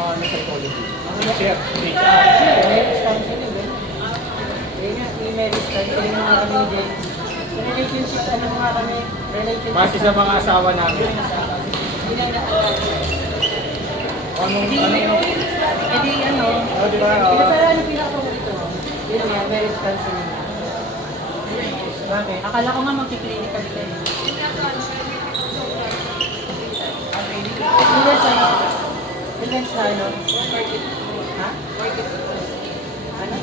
mga psychology. Share. Marriage counseling, eh. Yun nga, yung marriage counseling mga kami ni Jen. Relationship, ano mga kami, relationship. Base sa mga asawa namin. Hindi na naalala. Anong, Hindi, ano, oh, di ba? pero ano pinakapaborito mo? Yun nga, marriage counseling na. Bakit? Akala ko nga magkiklinik kami kayo. Events ano? Events na ano? Ha? Ano?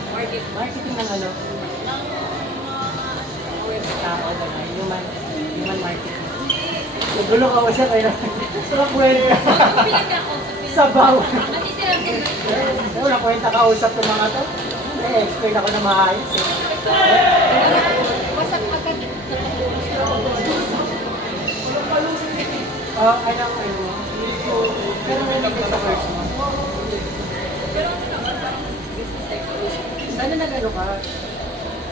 Marketing ng ano? Tao ba na? Human marketing. Nagulo ka mo siya kaya sarap buhay ka. Sabaw. Wala kwenta kausap ng mga to. Expert ako na maayos eh. Wasak agad. Anong ano? Pero nalagay sa course mo. Sana nag-ano ka?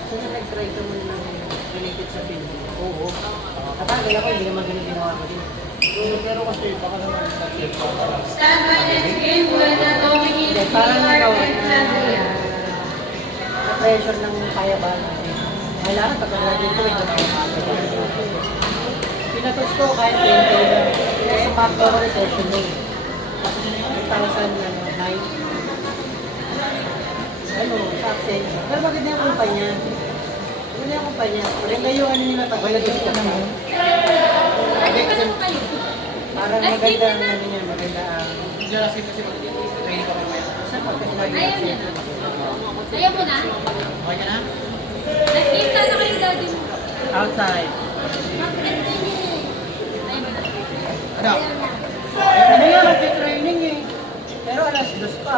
Sana nag-try ka muna ng related sa field mo? Oo. Katagal ako, hindi naman ganun ginawa ko din. Pero kasi baka naman nag-share pa para Hindi, parang na-pressure ng payaban. Kailangan pagka-graduate ko, medyo pinatos ko kahit 20 lang. Sa factor ko recession mo. 2009. Ano, sa Accenture. Pero maganda yung kumpanya. Maganda yung kumpanya. Maganda yung ano nila pag wala dito naman. Parang maganda ang ano niya, maganda ang... training ka mamaya. Saan pagka sinabi ng Ayaw niya na. Accenture? Ayaw mo na? Okay ka na? Nakita na kayo daddy mo. Outside. Ayaw mo na. Ano? Ano yan, nag-training eh. Pero alas 2 pa.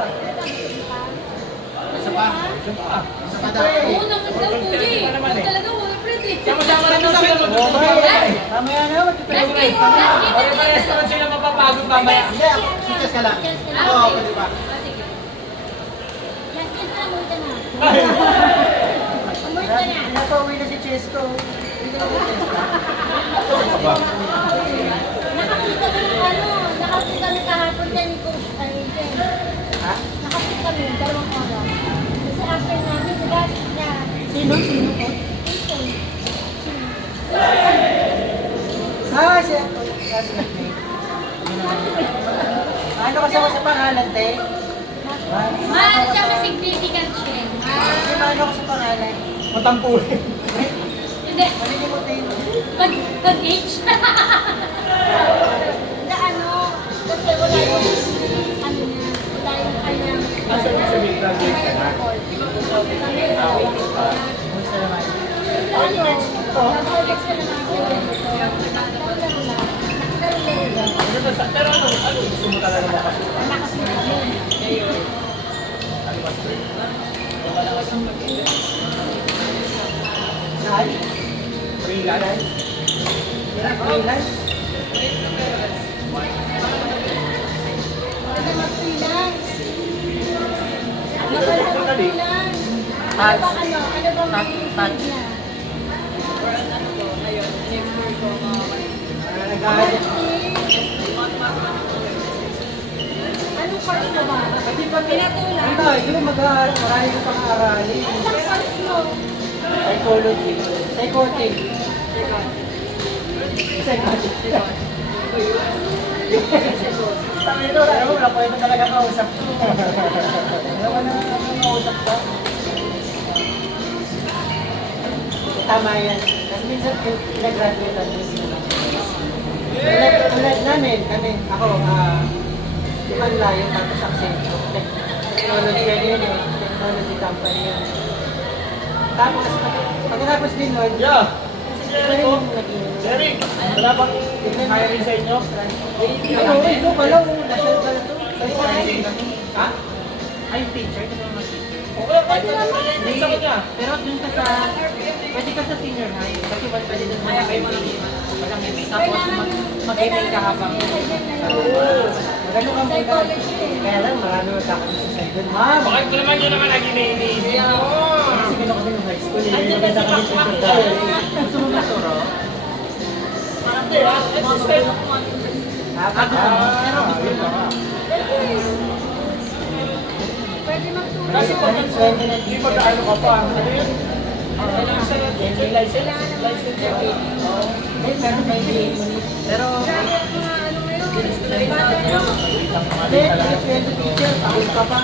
Isa pa? Isa pa? Isa pa daw? Oo naman daw kuya eh. Talaga boyfriend eh. Sama-sama rin daw sila Oo, mag-training. mamaya na, mag-training. Last game na Pare-parehas naman sila mapapagod mamaya. Hindi, suggest ka lang. Oo, pwede pa. Last game na, umuwi ka na. Umuwi ka na. Napauwi na si Chesko. Hindi ka na si Chesko. Nakakita kami ano, nakakita kami kahapon dyan ni Coach Jen. Ha? Nakakita kami, 2 oras. Kasi after namin, nagalit niya. Sino? Sino ko? Jason. Ah, siya. Ano kasama sa pangalan, te? Mahal siya ma-significant siya. Hindi ba ano ko sa pangalan? Matampuhin. Hindi, Malilimutin. pag-age. Na ano, kasi wala yung, ano niya, wala yung kanyang... Asa yung sabihin graduate ka na? Gusto naman. Ano, nag-college ka na namin. Pero ano gusto mo talaga makasuha? Ano ba sir? Saan? Freelance? Freelance? Ano mag-freelance? Ano ba Totally. mag-freelance? Ano ba ano? Ano ba Pat. niya? Nag-aalit. Anong course mo ba? Pati pa pinatulan. Ano, hindi mo mag-aaral. Marami ko pang aralin. Anong course mo? Psychology. Psychotic. Psychotic. Sabi ito, alam mo, wala ko ito talaga kausap ko. Alam ko na kausap ko. Tama yan. Kasi minsan pinagraduate natin sila. Tulad namin, ako, Iman Layo, tapos Accenture. Technology yan yun eh. Technology company yan. Tapos, pagkatapos din nun, Yeah! ito rin yung naging... Jerry! Wala bang hiring sa inyo? Ano, ito pala, nasyal ka na to. Ha? Ay, teacher, kasi mga teacher. Okay, kahit ano sa kanya. Pero dun ka sa, pwede ka sa senior high. Kasi pwede dun sa mag-MA. Tapos mag-MA ka habang. Magano ka muna. Kaya lang, marami magkakaroon sa side dun. Ma'am! Bakit ko naman yun naman lagi iniisip mo? Kasi gano'n kami nung high school. Maganda kami sa tutor. Gusto mo maturo? Hindi ah, at least kayo. Gusto mo. Pero gusto mo. magtulong. Kasi pag hindi mag-ano ka pa, ano yun? Kailangan sa may license. License yun. Meron may day. Pero, hindi, sweldo teacher, tapos ka pa.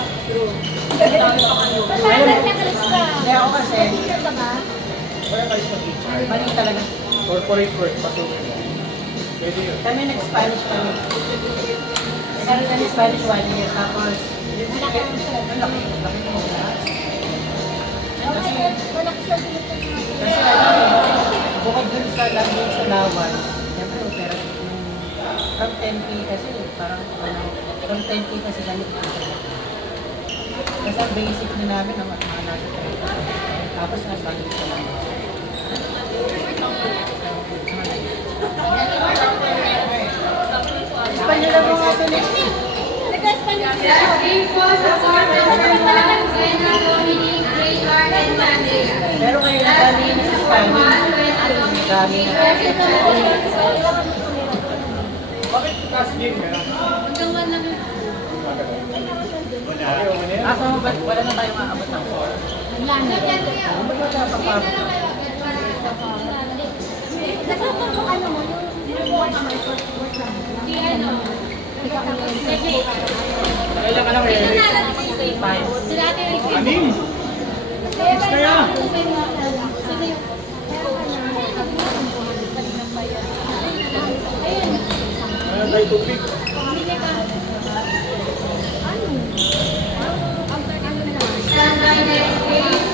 Bakit nakalis ka? Hindi ako kasi, Teacher ka ba? Wala kayo sa teacher. mali talaga. Corporate work, pasukin mo. Pwede yun. Kami nag-Spanish kami. Nagkaroon kami Spanish 1 year, tapos, ang laki mo na. Wala ka sa dito. Kasi bukod dun sa landing sa Lawan, siyempre opera from 10K kasi parang from 10K kasi ganit kasi ang basic na namin ang mga nasa 30. Tapos nag-landing sa Lawan. Espanyol lang mga sulit. Nag-Espanyol ka. Pero kayo dami na sa Spanish, dami na. Bakit taas din ka? Okay, okay na yan. Asa mo ba? Wala na tayong maabot ng 4. Wala na. Ba't wala pa pa? Kasama mo ano mo, yung watch mo, watch lang. Di ano. Kailan ka lang eh. 5. Sila ate Ricky. Anim! Kaya! Sino yung... Ayun. Ano tayo tubig? Hindi ka. Ano? Stand by next page.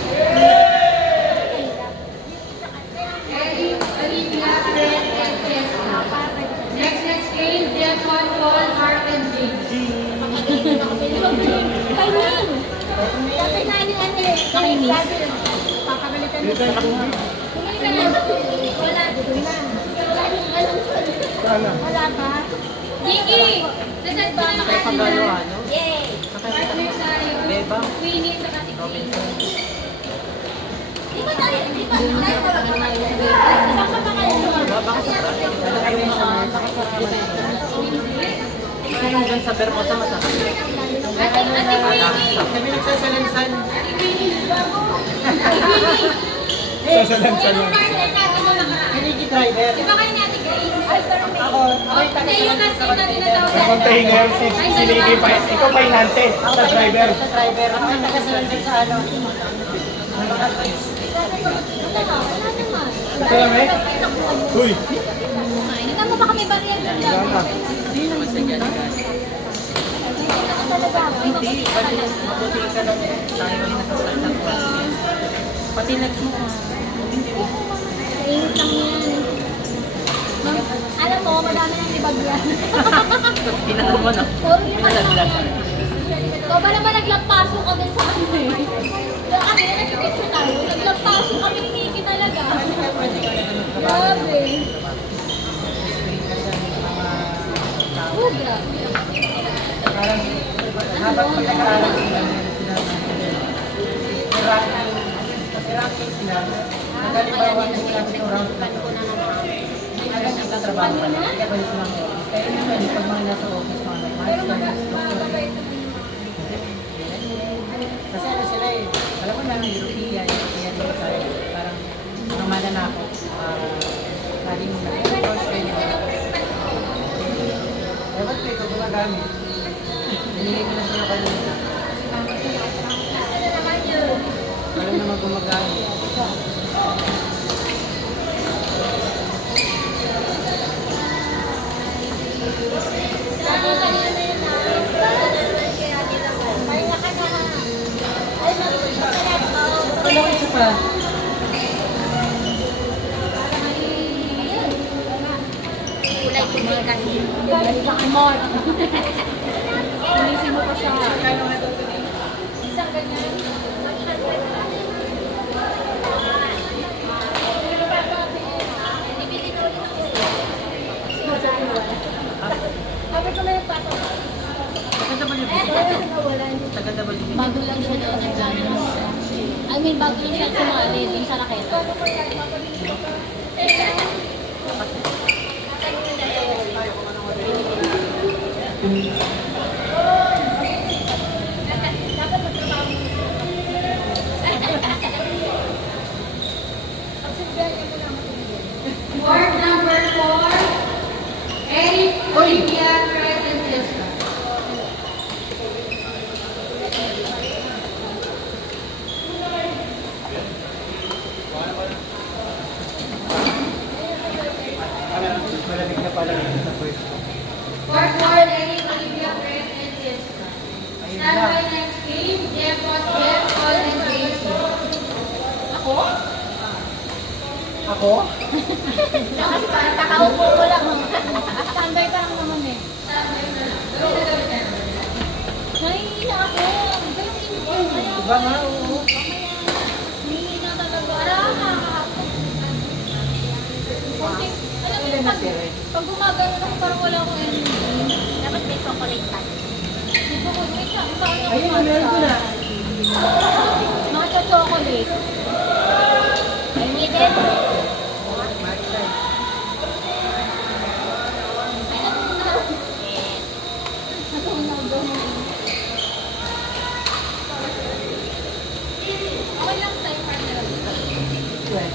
Next page, Jeffon, Paul, Mark, and James. Kailan? Sabi nga ni Ate, papagalitan mo. Dito tayo tubig. Tumili ka na. Wala. Wala. Sana. Wala ba? Vicky! Nasaan ba ang Kaya pagano ano? Yay! Beba? Queenie sa kasi Di ba tayo? Di ba? Saan ka ba kayo? Baka sa Ano kami sa Kaya dyan sa Bermosa masakit. Ate Queenie! Kami nagsasalansan. Sasalansan lang. Pinigi driver. Di ba kayo ni Ate Grace? Ay, pero may... Ako yung Hindi, yung tinatawag Ang container, si Ligi pa. Ikaw pa inante, sa driver. Sa driver. Ako yung nagsasalansan sa ano. Wala naman. Ito lang eh. Uy! Hindi mo ba kami barrier doon lang? Wala na. Talaga. Hindi, mabuti ka lang eh. Tayo yung nagsasalansan sa pati mo. Ingat lang yan. Alam mo, madami nang libag yan. Tinanong mo na. Puro libag lang. Ikaw ba naman naglampaso ka din sa ano eh? Kaya kami na nag-picture tayo, naglampaso kami ni Nikki talaga. Grabe. Oh, grabe. Parang habang pagkakaalam sila, ranking sila. Nagalibawan ko lang ito round na ito. Hindi agad yung katrabaho ka na. Kaya ba yung silang office? Kaya yun naman, pag mga nasa office, mga nag-master, kasi ano sila eh, alam mo na, European din tayo. Parang mga mananakot. Laging nag-course kayo. Ewan ko ito gumagamit. Binigay ko na sila kanina. Alam naman gumagamit. Sabi ko kanina na yun na. Pahinga ka na. Ay, magkakas mo. Wala ko isa pa. Kulay tubig kasi. More. Tulisin mo pa siya. Isang ganyan. Sabi ko na yung pato. Taga-WB. Bago lang siya doon nag-gano'n. I mean, bago lang siya sumali doon sa raketa. Dapat magtrabaho mo Olivia, Fred, and Jessica. Malamig na pala dito sa first. Fourth ward, Eric, Olivia, Fred, and Jessica. Ayun Stand na. by next game, Jeff, Paul, and James. Ako? Ako? Kasi parang kakaupo ko lang. Standby pa lang naman eh. Nahihina ako. Iba yung init ko. Diba nga, oo. Nahihina talaga. Nakakahapon. Okay. Alam mo yung pag gumagano ako parang wala akong energy. Dapat may chocolate pa. Hindi ko ko. Wait lang. Paano ako Ayun, meron ko na. Matcha chocolate. I need it. Ay, natunaw. Natunaw daw. Okay lang tayo partner. Well,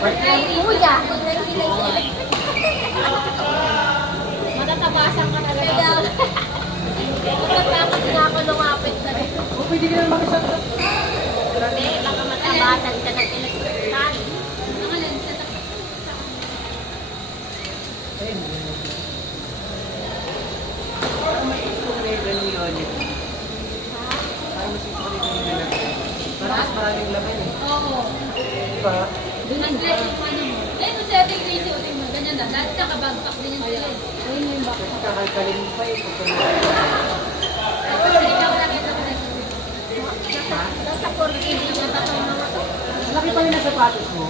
Ay, kuya. Matatabasan ka talaga. Matatakot na ako lumapit na rin. oh, pwede ka naman makisang. Grabe, baka matabasan ka na pinagsasabi. Ang alin, sa Ayun. Parang mas gusto ko na yung ganun yun. Parang mas gusto ko na yung ganun yun. Parang mas maraming laman eh. Oo. Diba? Ang stress yung ano mo. Eh, kung sa ating crazy ulit mo, ganyan na. Dahil nakabagpak din yung sila. Ayun yung back. Kasi kakalkalin mo pa eh. Tapos ikaw nakita ko na nasa 14 yung tatong mga to. Laki pa rin ang sapatos mo.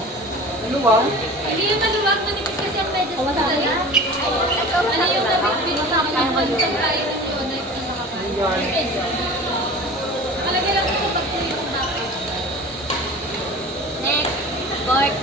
Maluwang. Hindi yung maluwag, manipis kasi ang medyas ko talaga. Ano yung nabit-bit sa akin yung pag-subscribe ko yun na yung Ayan. medyo. Nakalagay lang ko sa pag-tuyo ko dapat. Next, court.